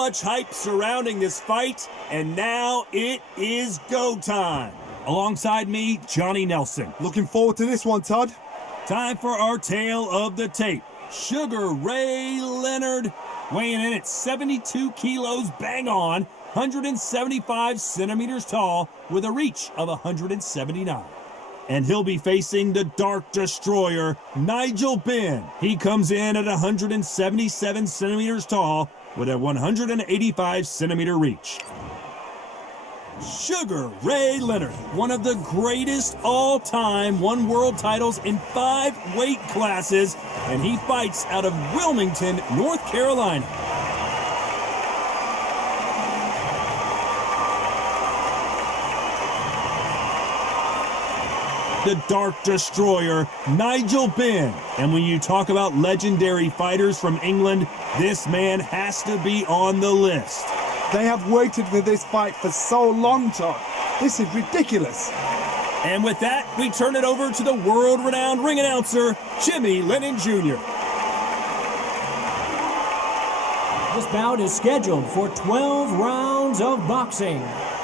much hype surrounding this fight, and now it is go time. Alongside me, Johnny Nelson. Looking forward to this one, Todd. Time for our tale of the tape. Sugar Ray Leonard, weighing in at 72 kilos, bang on, 175 centimeters tall, with a reach of 179. And he'll be facing the Dark Destroyer, Nigel Benn. He comes in at 177 centimeters tall, with a 185 centimeter reach. Sugar Ray Leonard, one of the greatest all-time, won world titles in 5 weight classes, and he fights out of Wilmington, North Carolina. The Dark Destroyer, Nigel Benn. And when you talk about legendary fighters from England, this man has to be on the list. They have waited for this fight for so long, Todd. This is ridiculous. And with that, we turn it over to the world-renowned ring announcer, Jimmy Lennon Jr. This bout is scheduled for 12 rounds of boxing.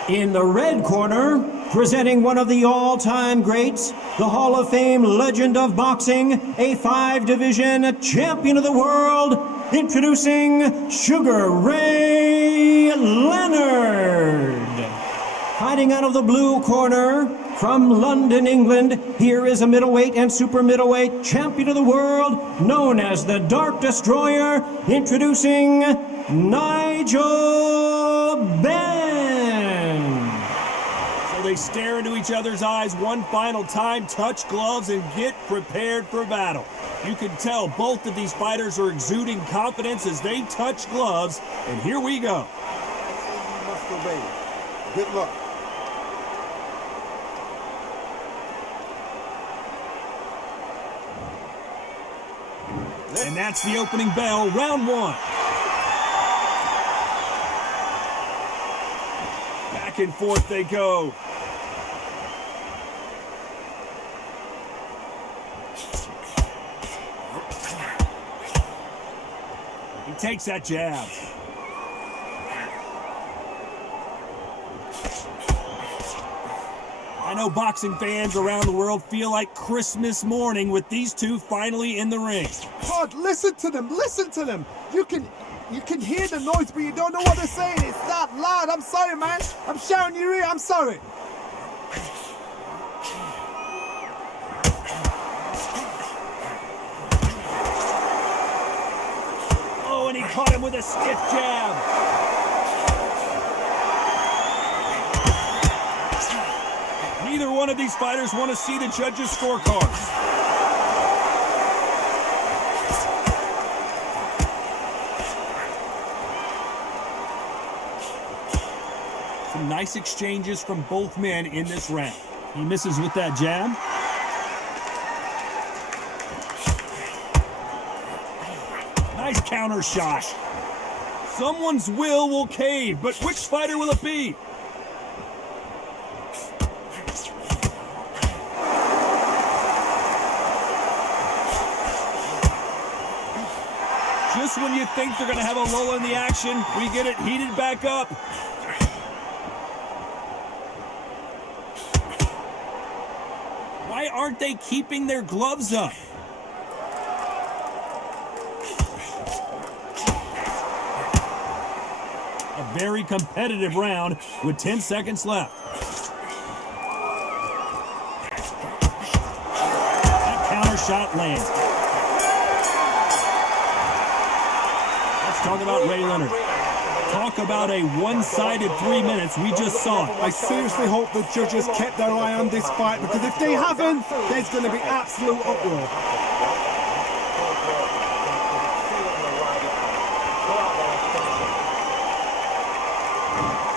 In the red corner, presenting one of the all-time greats, the Hall of Fame legend of boxing, a 5-division champion of the world, introducing Sugar Ray Leonard. Fighting out of the blue corner, from London, England, here is a middleweight and super middleweight champion of the world, known as the Dark Destroyer, introducing Nigel Benn. So they stare into each other's eyes one final time, touch gloves, and get prepared for battle. You can tell both of these fighters are exuding confidence as they touch gloves, and here we go. You must obey. Good luck. And that's the opening bell, round 1. Back and forth they go. He takes that jab. I know boxing fans around the world feel like Christmas morning with these two finally in the ring. Todd, listen to them. Listen to them. You can hear the noise, but you don't know what they're saying. It's that loud. I'm sorry, man. I'm shouting in your ear. I'm sorry. Oh, and he caught him with a stiff jab. Neither one of these fighters want to see the judges' scorecards. Some nice exchanges from both men in this round. He misses with that jab. Nice counter shot. Someone's will cave, but which fighter will it be? Just when you think they're going to have a lull in the action, we get it heated back up. Why aren't they keeping their gloves up? A very competitive round with 10 seconds left. That counter shot lands. Talk about Ray Leonard. Talk about a one-sided 3 minutes. We just saw it. I seriously hope the judges kept their eye on this fight, because if they haven't, there's going to be absolute uproar.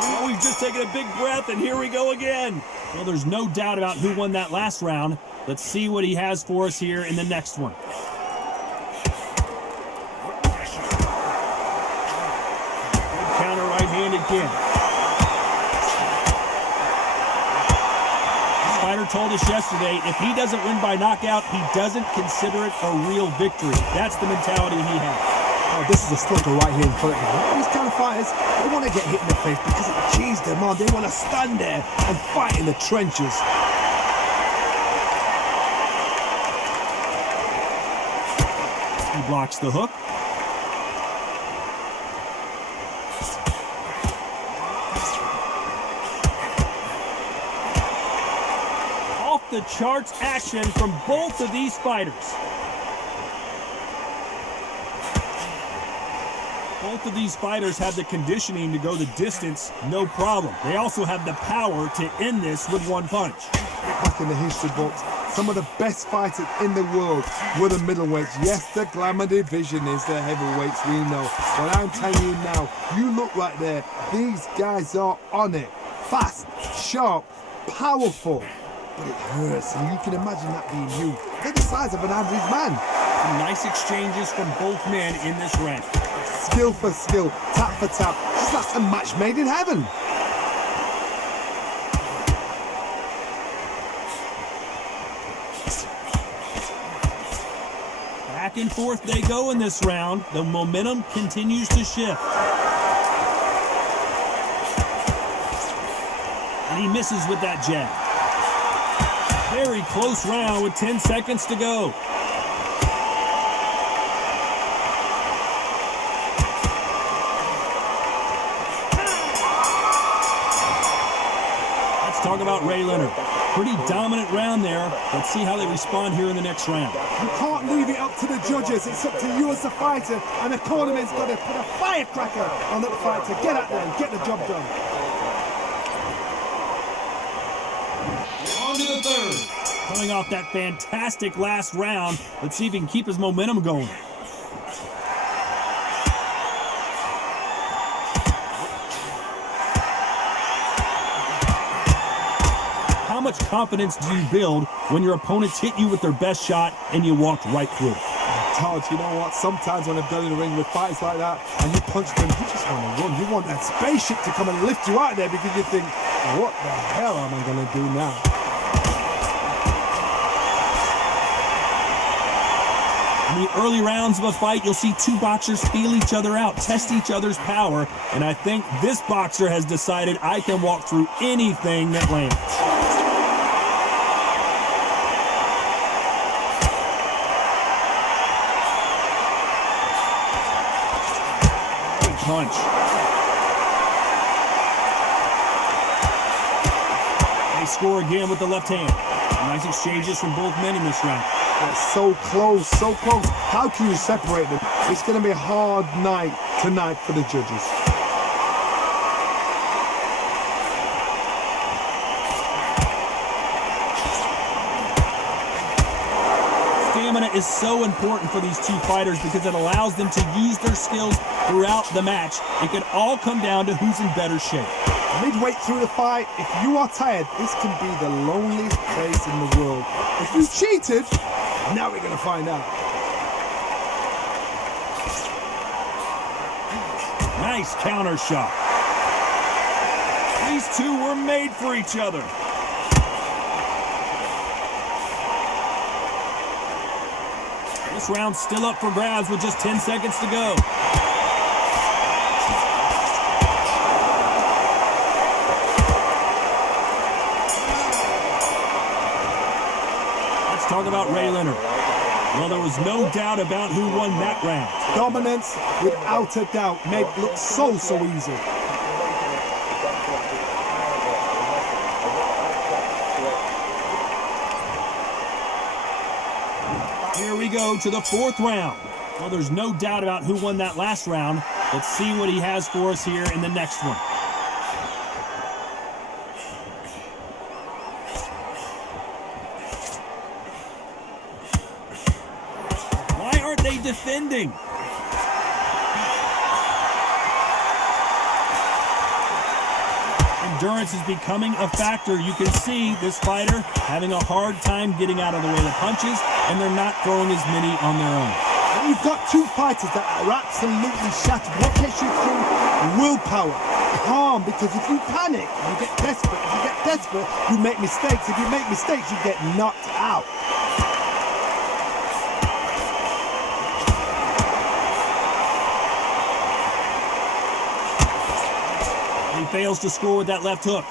Well, we've just taken a big breath, and here we go again. Well, there's no doubt about who won that last round. Let's see what he has for us here in the next one. Again. This fighter told us yesterday, if he doesn't win by knockout, he doesn't consider it a real victory. That's the mentality he has. Oh, this is a slugger right here in front of me. These kind of fighters, they want to get hit in the face because it cheese them on. They want to stand there and fight in the trenches. He blocks the hook. Off the charts action from both of these fighters. Both of these fighters have the conditioning to go the distance, no problem. They also have the power to end this with one punch. Back in the history books, some of the best fighters in the world were the middleweights. Yes, the glamour division is the heavyweights, we know. But I'm telling you now, you look right there, these guys are on it. Fast, sharp, powerful. But it hurts, and you can imagine that being you. They're the size of an average man. Some nice exchanges from both men in this round. Skill for skill, tap for tap. Just like a match made in heaven. Back and forth they go in this round. The momentum continues to shift. And he misses with that jab. Very close round with 10 seconds to go. Let's talk about Ray Leonard. Pretty dominant round there. Let's see how they respond here in the next round. You can't leave it up to the judges. It's up to you as the fighter, and the cornerman's got to put a firecracker on that fighter. Get out there and get the job done. On to the third. Coming off that fantastic last round, let's see if he can keep his momentum going. How much confidence do you build when your opponents hit you with their best shot and you walk right through it? Todd, you know what? Sometimes when I've done in the ring with fights like that, and you punch them, you just want to run. You want that spaceship to come and lift you out of there because you think, what the hell am I going to do now? In the early rounds of a fight, you'll see two boxers feel each other out, test each other's power, and I think this boxer has decided I can walk through anything that lands. Good punch. They score again with the left hand. Nice exchanges from both men in this round. They're so close, so close. How can you separate them? It's going to be a hard night tonight for the judges. Stamina is so important for these two fighters because it allows them to use their skills throughout the match. It can all come down to who's in better shape. Midway through the fight, if you are tired, this can be the loneliest place in the world. If you cheated, now we're going to find out. Nice counter shot. These two were made for each other. This round's still up for grabs with just 10 seconds to go. Let's talk about Ray Leonard. Well, there was no doubt about who won that round. Dominance, without a doubt, made it look so easy. Here we go to the fourth round. Well, there's no doubt about who won that last round. Let's see what he has for us here in the next one. Why aren't they defending? Endurance is becoming a factor. You can see this fighter having a hard time getting out of the way of the punches, and they're not throwing as many on their own. And you've got two fighters that are absolutely shattered. What gets you through? Willpower. Calm, because if you panic, you get desperate. If you get desperate, you make mistakes. If you make mistakes, you get knocked out. He fails to score with that left hook.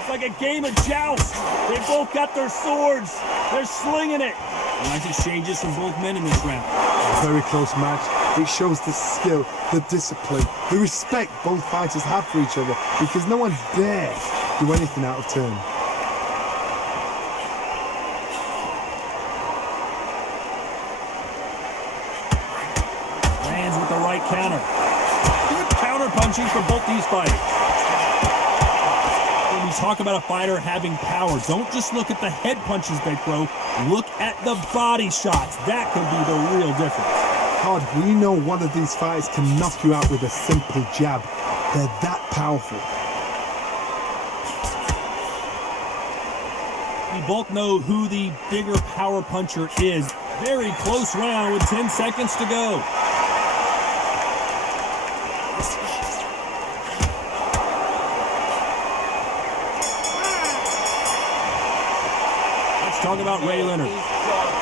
It's like a game of joust. They both got their swords. They're slinging it. Nice exchanges from both men in this round. Very close match. It shows the skill, the discipline, the respect both fighters have for each other, because no one dare do anything out of turn. Lands with the right counter. Good counter punching for both these fighters. When we talk about a fighter having power, don't just look at the head punches they throw. Look at the body shots. That could be the real difference. Todd, we know one of these fighters can knock you out with a simple jab. They're that powerful. We both know who the bigger power puncher is. Very close round with 10 seconds to go. Let's talk about Ray Leonard.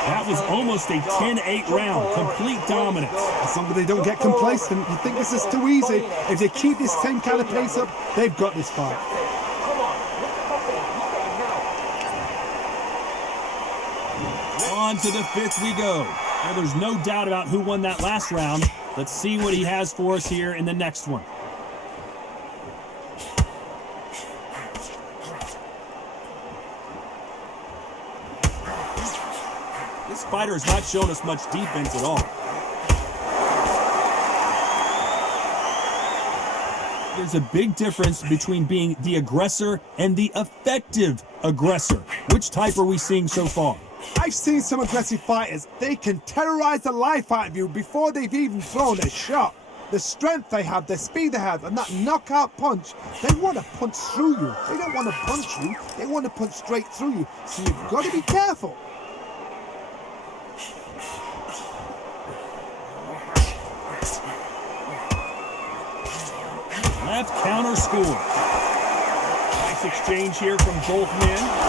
That was almost a 10-8 round, complete dominance. Somebody don't get complacent. You think this is too easy. If they keep this same kind of pace up, they've got this fight. On to the fifth we go. Now, there's no doubt about who won that last round. Let's see what he has for us here in the next one. This fighter has not shown us much defense at all. There's a big difference between being the aggressor and the effective aggressor. Which type are we seeing so far? I've seen some aggressive fighters. They can terrorize the life out of you before they've even thrown a shot. The strength they have, the speed they have, and that knockout punch, they want to punch through you. They don't want to punch you. They want to punch straight through you. So you've got to be careful. Left counter score. Nice exchange here from both men.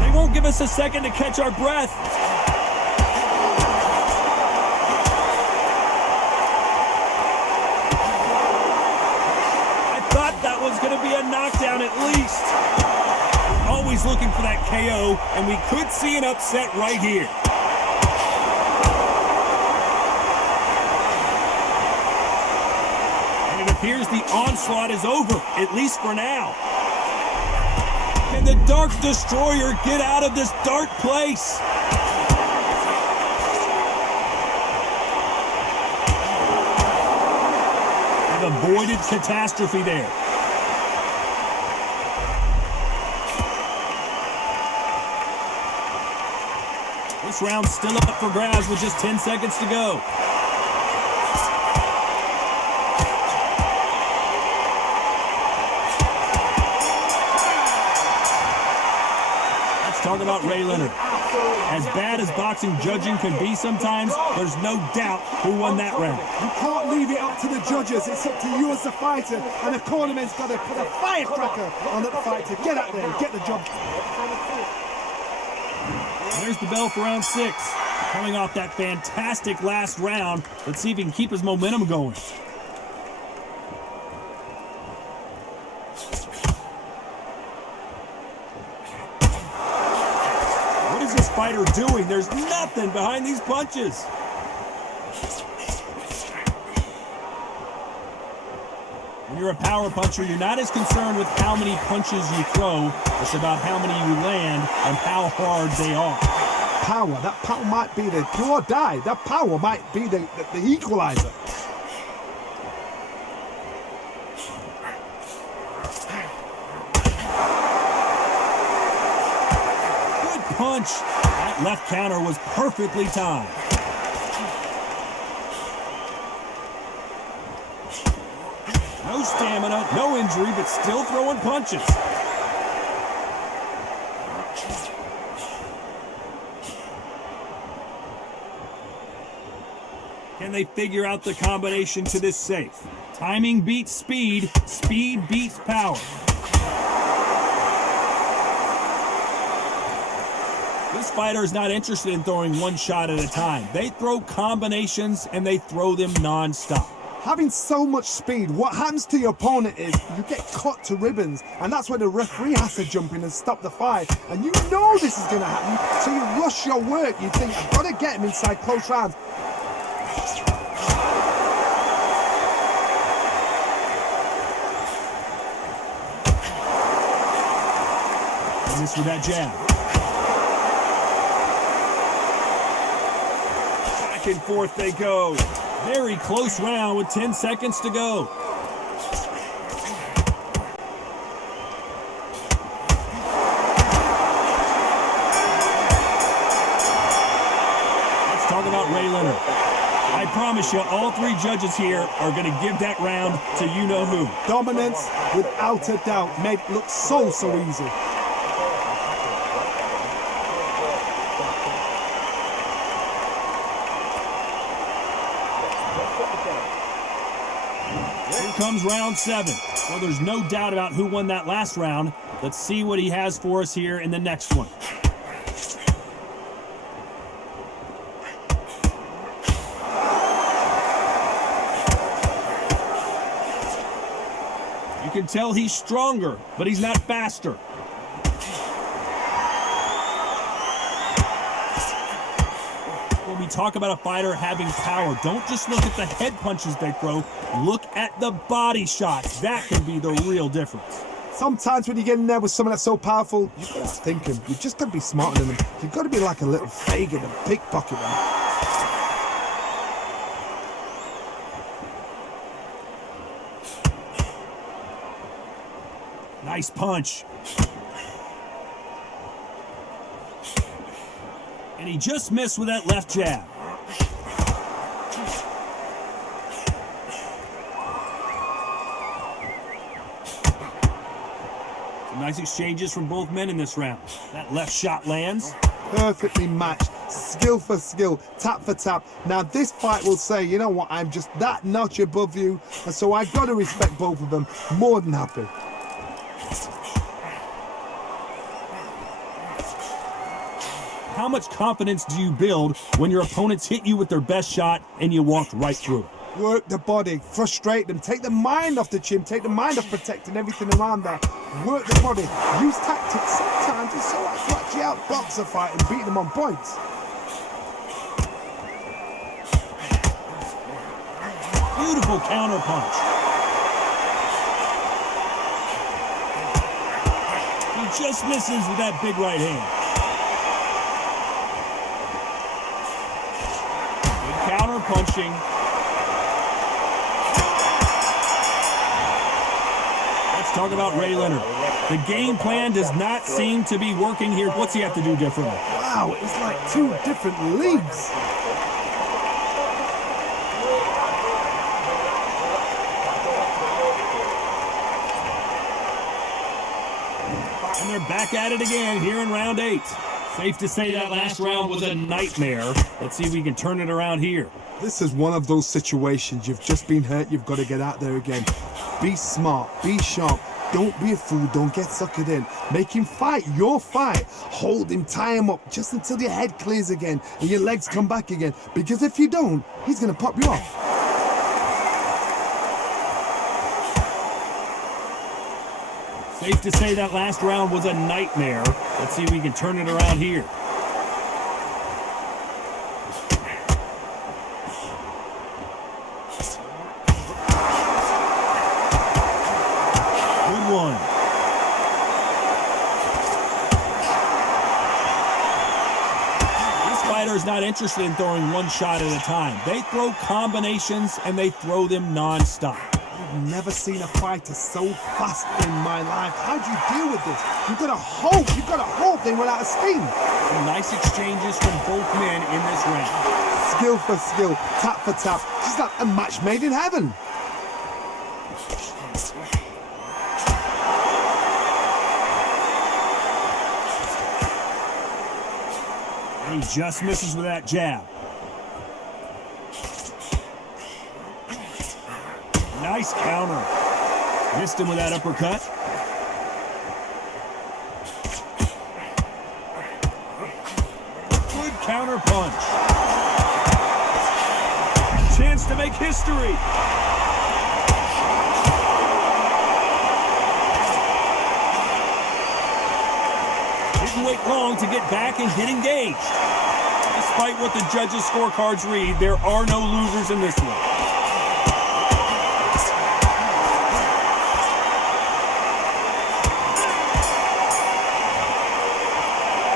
They won't give us a second to catch our breath. I thought that was going to be a knockdown at least. We're always looking for that KO, and we could see an upset right here. It appears the onslaught is over, at least for now. Can the Dark Destroyer get out of this dark place? They've avoided catastrophe there. This round's still up for grabs with just 10 seconds to go. Talk about Ray Leonard. As bad as boxing judging can be sometimes, there's no doubt who won that round. You can't leave it up to the judges. It's up to you as the fighter, and the cornerman's got to put a firecracker on that fight to get out there and get the job. There's the bell for round 6. Coming off that fantastic last round, let's see if he can keep his momentum going. Fighter doing? There's nothing behind these punches. When you're a power puncher, you're not as concerned with how many punches you throw. It's about how many you land and how hard they are. Power. That power might be the do or die. That power might be the equalizer. Good punch. That left counter was perfectly timed. No stamina, no injury, but still throwing punches. Can they figure out the combination to this safe? Timing beats speed, speed beats power. This fighter is not interested in throwing one shot at a time. They throw combinations and they throw them non-stop. Having so much speed, what happens to your opponent is you get cut to ribbons, and that's where the referee has to jump in and stop the fight. And you know this is going to happen, so you rush your work. You think, I've got to get him inside close rounds. Miss with that jab. Back and forth they go. Very close round with 10 seconds to go. Let's talk about Ray Leonard. I promise you, all three judges here are going to give that round to you-know-who. Dominance, without a doubt, made it look so easy. Here comes round 7. Well, there's no doubt about who won that last round. Let's see what he has for us here in the next one. You can tell he's stronger, but he's not faster. When we talk about a fighter having power, don't just look at the head punches they throw. Look at the body shots. That can be the real difference. Sometimes when you get in there with someone that's so powerful, you've got to think him. You've just got to be smarter than them. You've got to be like a little Fagin and pickpocket them. Nice punch. And he just missed with that left jab. Some nice exchanges from both men in this round. That left shot lands. Perfectly matched, skill for skill, tap for tap. Now this fight will say, you know what, I'm just that notch above you, and so I got to respect both of them. More than happy. How much confidence do you build when your opponents hit you with their best shot and you walked right through it? Work the body, frustrate them, take the mind off the chin, take the mind off protecting everything around that. Work the body, use tactics. Sometimes it's so hard to actually outbox a fight and beat them on points. Beautiful counter punch. He just misses with that big right hand. Good counter punching. Let's talk about Ray Leonard. The game plan does not seem to be working here. What's he have to do differently? Wow, it's like two different leagues. And they're back at it again here in round 8. Safe to say that last round was a nightmare. Let's see if we can turn it around here. This is one of those situations. You've just been hurt. You've got to get out there again. Be smart. Be sharp. Don't be a fool. Don't get suckered in. Make him fight your fight. Hold him. Tie him up just until your head clears again and your legs come back again. Because if you don't, he's going to pop you off. Safe to say that last round was a nightmare. Let's see if we can turn it around here. Good one. This fighter is not interested in throwing one shot at a time. They throw combinations and they throw them non-stop. I've never seen a fighter so fast in my life. How do you deal with this? You've got to hope they run out of steam. Some nice exchanges from both men in this round. Skill for skill, tap for tap. Just like a match made in heaven. And he just misses with that jab. Nice counter. Missed him with that uppercut. counter punch. Chance to make history. Didn't wait long to get back and get engaged. Despite what the judges' scorecards read, there are no losers in this one.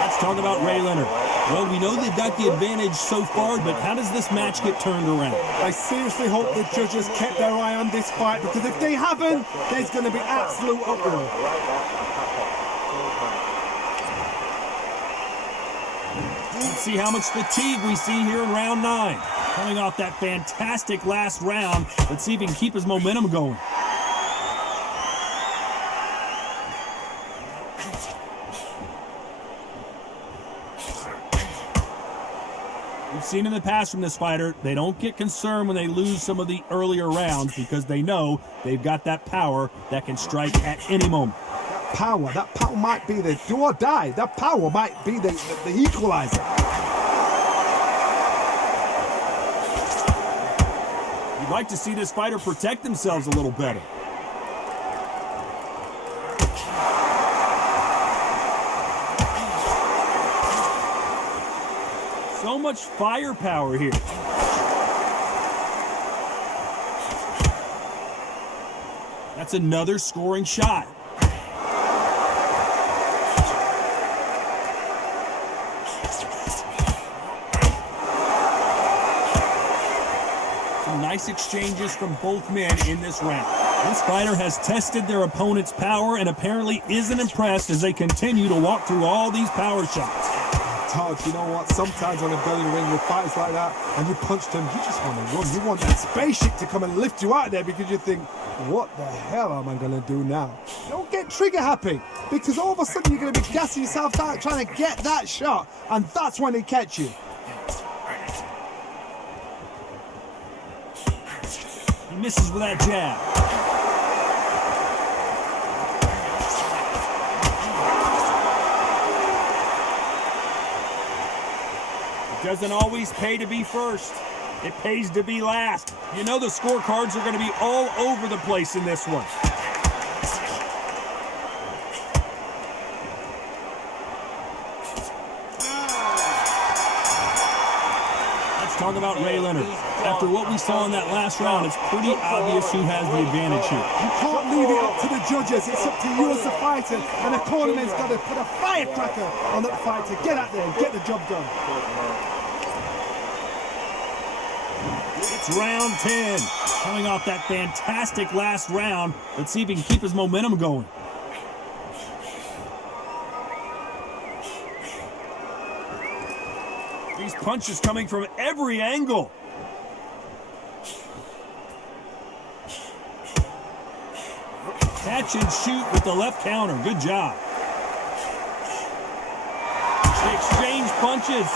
Let's talk about Ray Leonard. Well, we know they've got the advantage so far, but how does this match get turned around? I seriously hope the judges kept their eye on this fight, because if they haven't, there's going to be absolute uproar. Let's see how much fatigue we see here in round 9. Coming off that fantastic last round, let's see if he can keep his momentum going. We've seen in the past from this fighter, they don't get concerned when they lose some of the earlier rounds because they know they've got that power that can strike at any moment. That power might be the do or die. That power might be the equalizer. You'd like to see this fighter protect themselves a little better. So much firepower here. That's another scoring shot. Some nice exchanges from both men in this round. This fighter has tested their opponent's power and apparently isn't impressed as they continue to walk through all these power shots. Todd, you know what? Sometimes when I go in the ring with fights like that and you punch them, you just want to run. You want that spaceship to come and lift you out of there because you think, what the hell am I going to do now? Don't get trigger happy, because all of a sudden you're going to be gassing yourself out trying to get that shot, and that's when they catch you. He misses with that jab. It doesn't always pay to be first. It pays to be last. You know the scorecards are going to be all over the place in this one. Let's talk about Ray Leonard. After what we saw in that last round, it's pretty obvious who has the advantage here. You can't leave it up to the judges. It's up to you as a fighter, and the cornerman's got to put a firecracker on that fighter. Get out there and get the job done. It's round 10. Coming off that fantastic last round, let's see if he can keep his momentum going. These punches coming from every angle. Catch and shoot with the left counter. Good job. They exchange punches.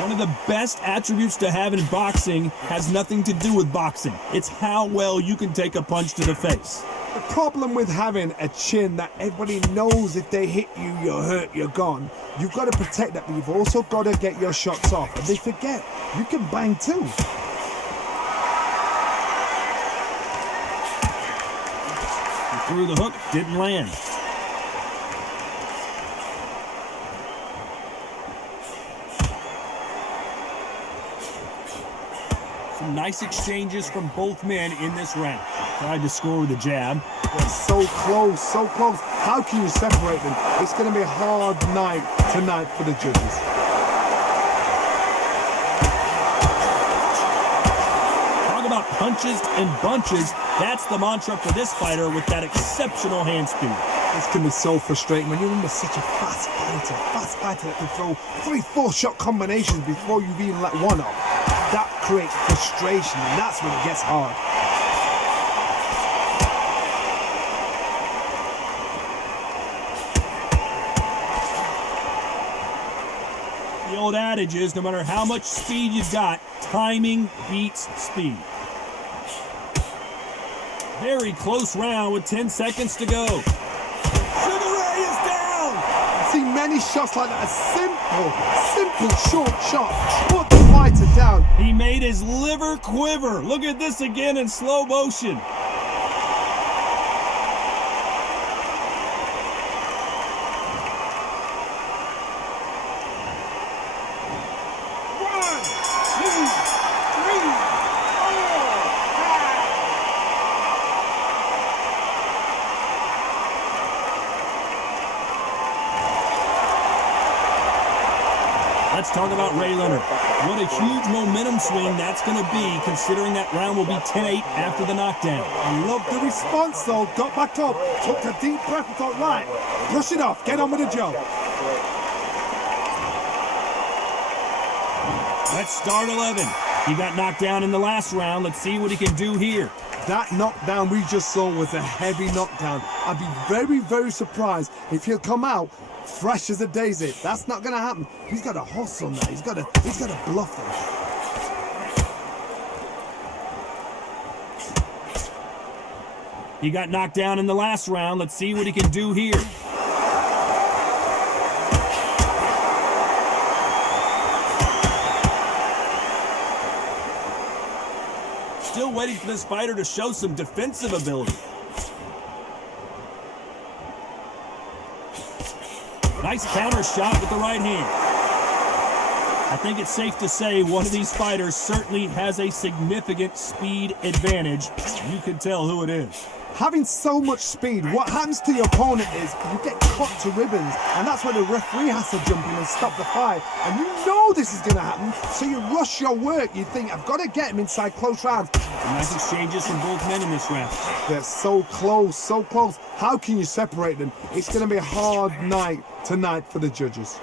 One of the best attributes to have in boxing has nothing to do with boxing. It's how well you can take a punch to the face. The problem with having a chin that everybody knows if they hit you, you're hurt, you're gone. You've got to protect that, but you've also got to get your shots off. And they forget, you can bang too. He threw the hook, didn't land. Some nice exchanges from both men in this round. Tried to score with a jab. They're so close, so close. How can you separate them? It's going to be a hard night tonight for the judges. Talk about punches and bunches. That's the mantra for this fighter with that exceptional hand speed. This can be so frustrating when you're under such a fast fighter that can throw 3-4 shot combinations before you've even let one up. That creates frustration, and that's when it gets hard. The old adage is, no matter how much speed you've got, timing beats speed. Very close round with 10 seconds to go. Sugar Ray is down! See, many shots like that. A simple short shot. Put the fighter down. He made his liver quiver. Look at this again in slow motion. Let's talk about Ray Leonard. What a huge momentum swing that's going to be, considering that round will be 10-8 after the knockdown. I love the response, though. Got back up, took a deep breath and thought, right, brush it off, get on with the job. Let's start 11. He got knocked down in the last round. Let's see what he can do here. That knockdown we just saw was a heavy knockdown. I'd be very, very surprised if he'll come out fresh as a daisy. That's not going to happen. He's got to hustle now. He's got to bluff him. He got knocked down in the last round. Let's see what he can do here. Still waiting for this fighter to show some defensive ability. Nice counter shot with the right hand. I think it's safe to say one of these fighters certainly has a significant speed advantage. You can tell who it is. Having so much speed, what happens to your opponent is you get cut to ribbons, and that's where the referee has to jump in and stop the fight. And you know this is going to happen, so you rush your work. You think, I've got to get him inside close rounds. Nice exchanges from both men in this round. They're so close, so close. How can you separate them? It's going to be a hard night tonight for the judges.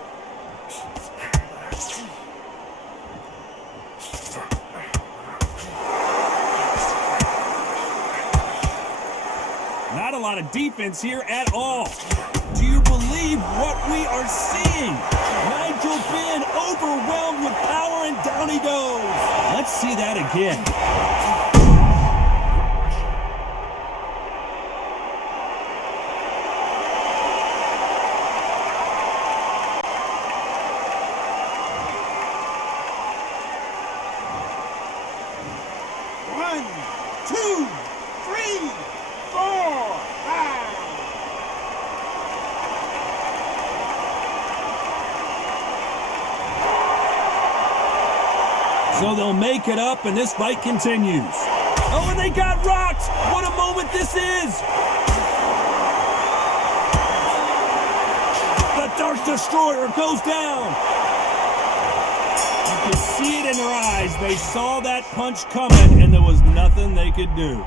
Not a lot of defense here at all. Do you believe what we are seeing? Nigel Benn overwhelmed with power, and down he goes. Let's see that again. So they'll make it up, and this fight continues. Oh, and they got rocked! What a moment this is! The Dark Destroyer goes down! You can see it in their eyes. They saw that punch coming, and there was nothing they could do.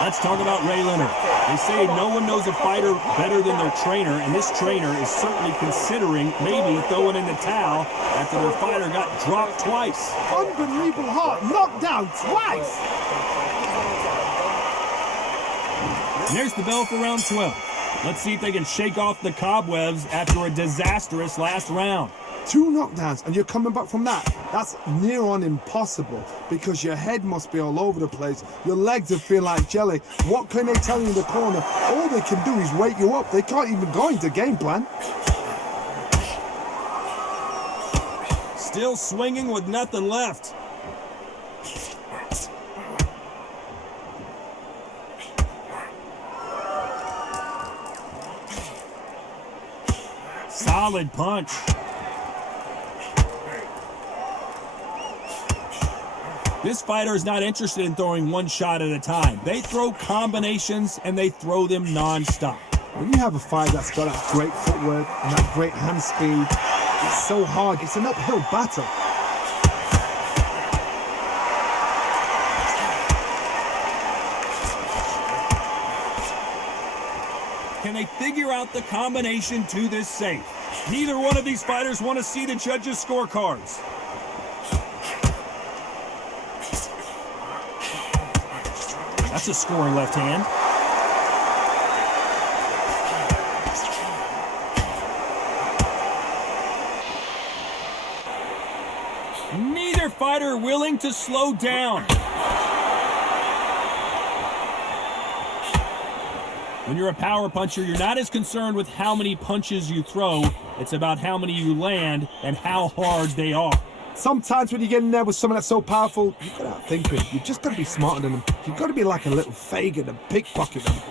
Let's talk about Ray Leonard. They say no one knows a fighter better than their trainer, and this trainer is certainly considering maybe throwing in the towel after their fighter got dropped twice. Unbelievable heart, knocked down twice. And there's the bell for round 12. Let's see if they can shake off the cobwebs after a disastrous last round. 2 knockdowns, and you're coming back from that. That's near on impossible because your head must be all over the place. Your legs will feel like jelly. What can they tell you in the corner? All they can do is wake you up. They can't even go into game plan. Still swinging with nothing left. Solid punch. This fighter is not interested in throwing one shot at a time. They throw combinations, and they throw them non-stop. When you have a fighter that's got that great footwork and that great hand speed, it's so hard. It's an uphill battle. Can they figure out the combination to this safe? Neither one of these fighters want to see the judges' scorecards. That's a scoring left hand. Neither fighter willing to slow down. When you're a power puncher, you're not as concerned with how many punches you throw. It's about how many you land and how hard they are. Sometimes when you get in there with someone that's so powerful, you've got to outthink him. You've just got to be smarter than him. You've got to be like a little Fagin and pickpocket him.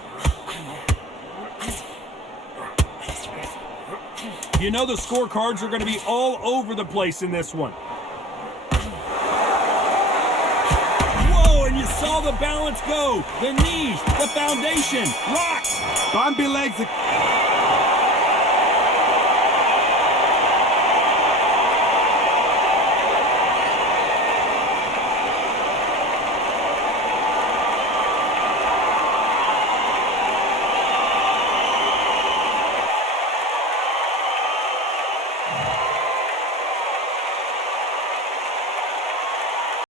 You know the scorecards are going to be all over the place in this one. Whoa, and you saw the balance go. The knees, the foundation, rocked. Bambi legs.